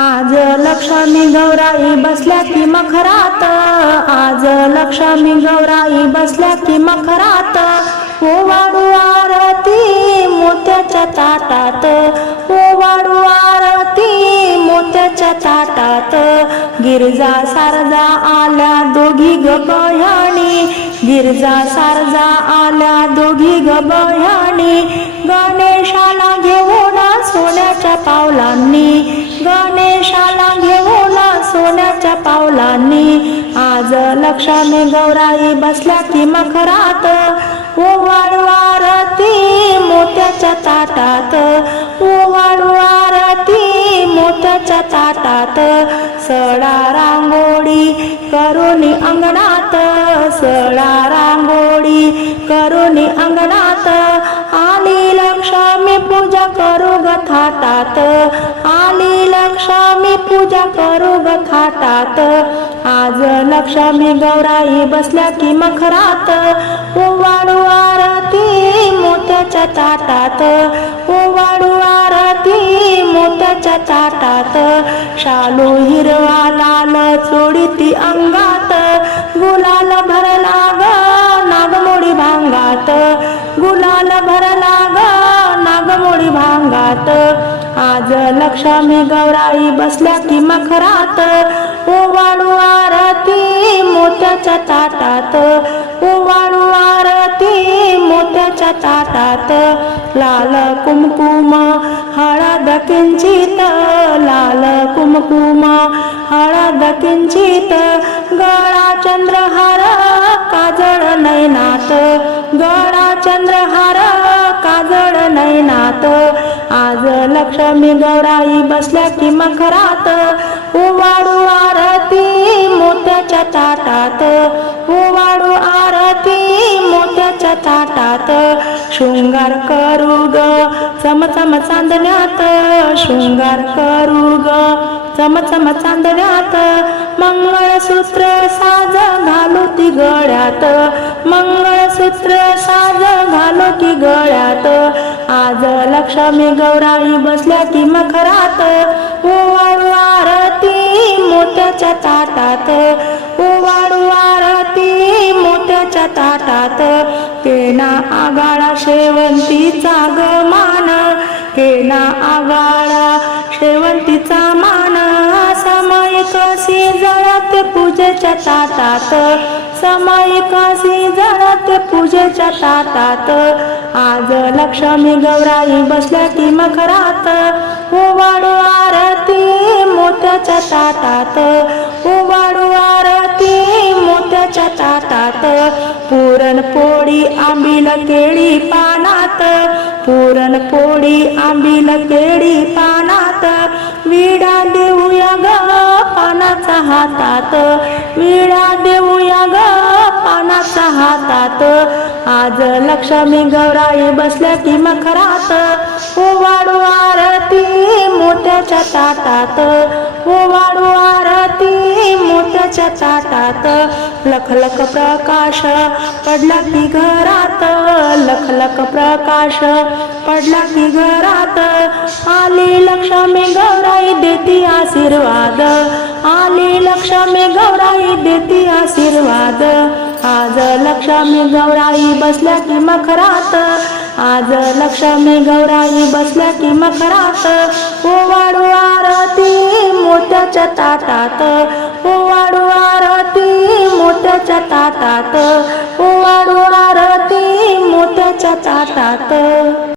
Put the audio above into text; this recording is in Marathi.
आज लक्ष्मी गौराई बसल्या की मखरात. आज लक्ष्मी गौराई बसल्या की मखरात. ओवाळू आरती मोत्याच्या ताटात. ओवाळू आरती मोत्याच्या ताटात. गिरजा सारजा आल्या दोघी ग बयाणी. गिरजा सारजा आल्या दोघी ग बयाणी. गणेशाला घेऊन सोन्याच्या पावलांनी गणेशाला घेऊन सोन्याच्या पावलांनी. आज लक्ष्मी गौराई बसल्या की मखरात ओवाडवारती मोत्याच्या ताटात. ओवाडवारती मोत्याच्या ताटात सडा रांगोळी करून अंगणात. सडा रांगोळी करुणी अंगणात. करू ग थाटात आली लक्ष्मी पूजा करू ग थाटात आज लक्ष्मी गौराई बसल्या की मखरात. ओवाडू आरती मोत्याच्या ताटात. ओवाडू आरती मोत्याच्या ताटात. शालू हिरवा लाल चोडीती अंगात. गुलाल भरला ग नागमोडी भांगात. आज लक्ष्मी गौराई बसल्या की मखरात. ओवाळू आरती मोत्याच्या ताटात. ओवाळू आरती मोत्याच्या ताटात. लाल कुमकुम हळद किंचित. लाल कुमकुम हळद किंचित. गळा चंद्रहार काजळ नैनात गळा चंद्रहार आज लक्ष्मी गौराई बसल्या की मखरात उवाडू आरती मोत्याच्या ताटात. उवाडू आरती मोत्याच्या ताटात. शृंगार करू ग चमचम चांदण्यात. शृंगार करू ग चमचम चांदण्यात. मंगळसूत्र साज घालू ती गळ्यात. मंगळसूत्र साज घालू ती गळ्यात. आज लक्ष्मी गौराई बसल्या की मखरात. ओवाळू आरती मोत्याच्या ताटात. ओवाळू आरती मोत्याच्या ताटात. केना आगाळा शेवंतीचा गमान केना आगाळा शेवंतीचा मान समय कशी जळत पूजेच्या ताटात. समायिकासी जळत पूजेच्या ताटात. आज लक्ष्मी गौराई बसल्या की मखरात. ओवाळू आरती मोत्याच्या ताटात. ओवाळू आरती मोत्याच्या ताटात. पुरणपोळी आंबील केळी पानात. पुरणपोळी आंबील केळी पानात. विडा देऊ पानाचा हातात विळा देऊया ग पानाचा हातात. आज लक्ष्मी गौराई बसल्या की मखरात. ओवाडू आरती मोत्याच्या ताटात. ओवाडू आरती मोत्याच्या ताटात. लखलख प्रकाश पडला की घरात. लखलख प्रकाश पडला की घरात. आली लक्ष्मी गौराई देती आशीर्वाद. आली लक्ष्मी गौराई देती आशीर्वाद. आज लक्ष्मी गौराई बसल्या की मखरात. आज लक्ष्मी गौराई बसल्या की मखरात. ओवाडू आरती मोत्याच्या ताटात. ओवाडू आरती मोत्याच्या ताटात. ओवाडू आरती मोत्याच्या ताटात.